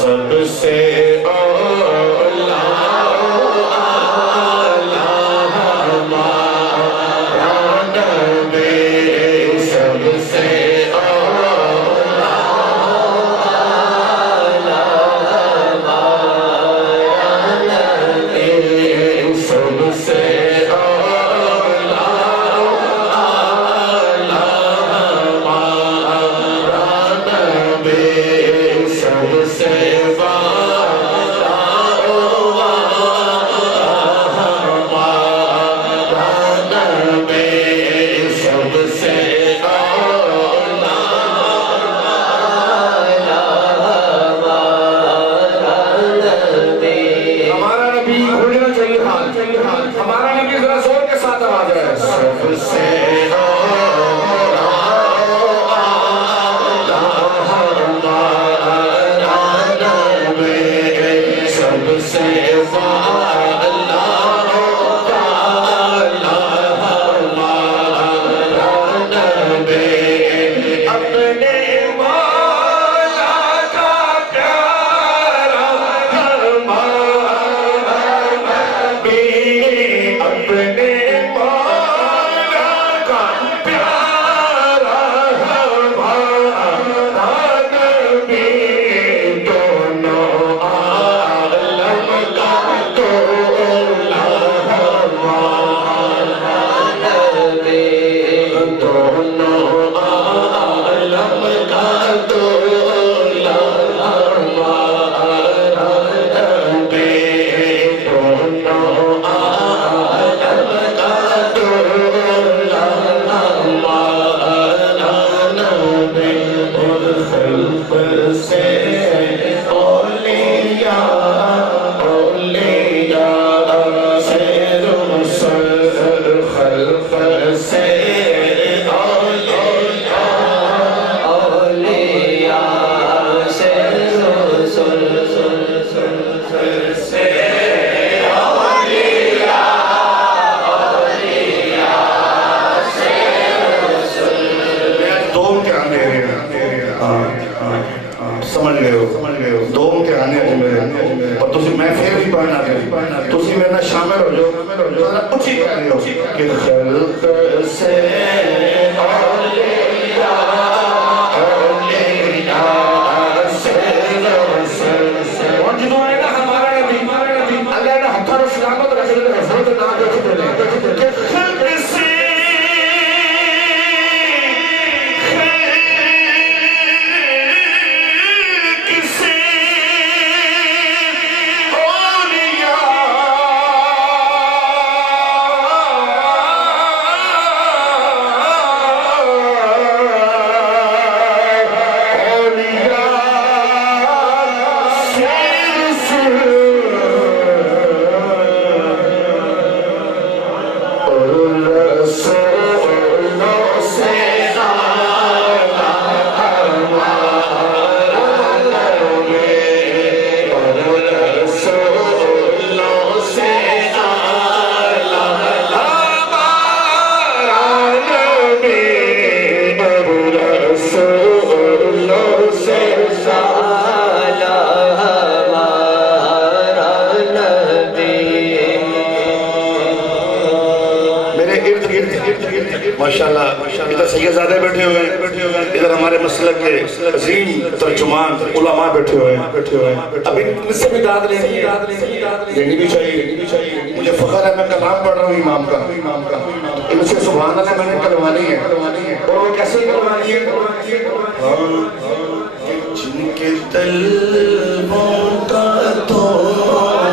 سب سے اولا ہمارا نبی، سب سے اولا ہمارا نبی، سب سے اولا سب سے والا ہمارا نبی، سب سے اولا ہمارا نبی کھولنا چاہیے حال، ہمارا نبی ذرا زور کے ساتھ آواز ہے سب سے سمجھ گئے ہو دوم کے آنے ہو میرے اور تسی میں پھر بھی پڑھنا گئے تسی میرے شامل ہو جو ذرا اچھی کہہ رہے ہو کہ خلق سے اولیاء سے اور جنہوں آئے نا ہمارا نبی اللہ نے ہتھر و سلامت رسول حضرت نام جو چھتے لے کہ خلق سے ماشاءاللہ ادھر سیدزادے بیٹھے ہوئے ہیں ادھر ہمارے مسلک کے عظیم ترجمان علماء بیٹھے ہوئے ہیں اب ان سے بھی داد لینی بھی چاہیے مجھے فخر ہے میں کلام پڑھ رہا ہوں امام کا ان سے سبحان اللہ میں نے کلوانی ہے اور وہ کیسے کلوانی ہے جن کے طلبوں کا تو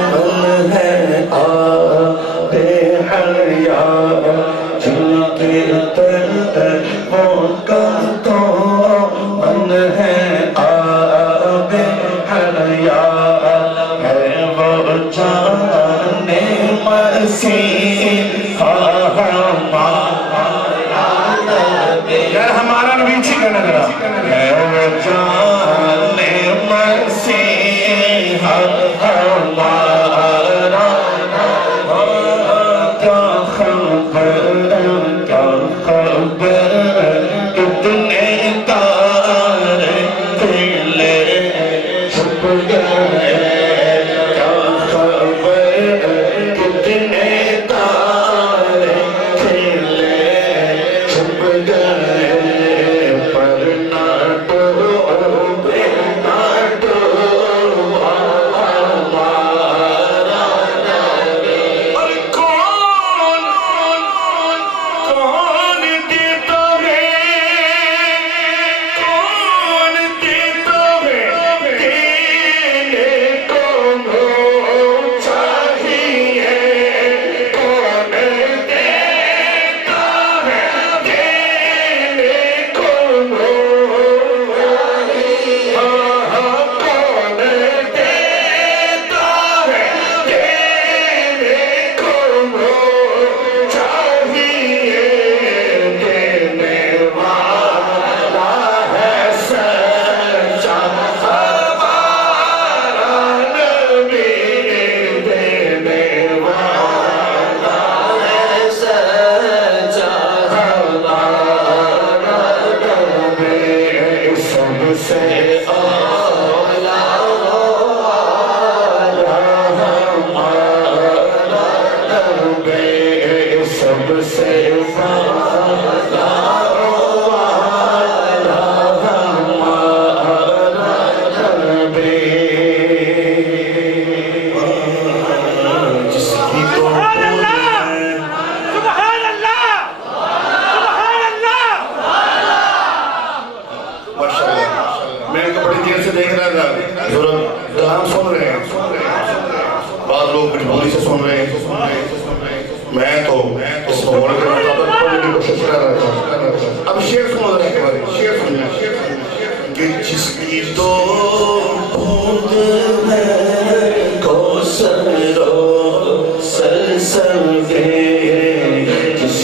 من ہے آب حیات جن کے طلبوں کا تو من ہے آب حیات ہے وہ جان مسیحا ہمارا نبی یار ہمارا نبی اچھی کہنا ذرا ہے وہ جان مسیحا ہمارا کیا خبر کتنے تارے چھپ گئے کلام سن رہے ہیں، بعض لوگ مجبوری سے سن رہے ہیں، میں تو اس ماحول کے مطابق پڑھنے کی کوشش کر رہا تھا۔ اب شعر سنو ذرا کے بارے شعر سننا کہ جس کی تو بوند ہے کوثر و سلسل کے، جس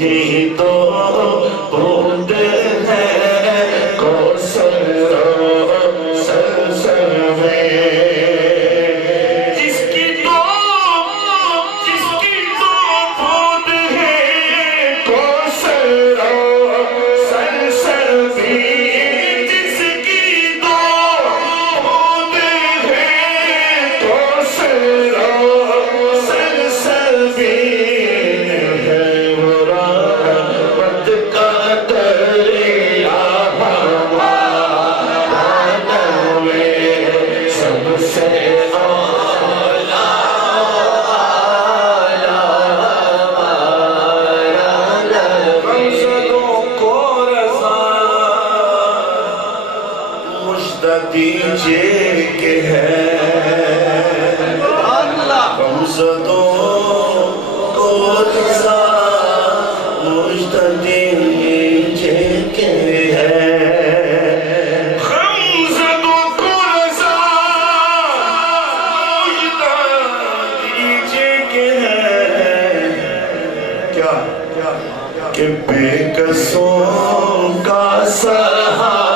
کی تو بوند ہے کوثر و سلسل میں، دیجئے کہ ہے غمزدوں کو رضا، مجدہ دیجئے کہ ہے غمزدوں کو رضا، مجدہ دیجئے کہ ہے کیا کہ بے کسوں کا سہارا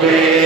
be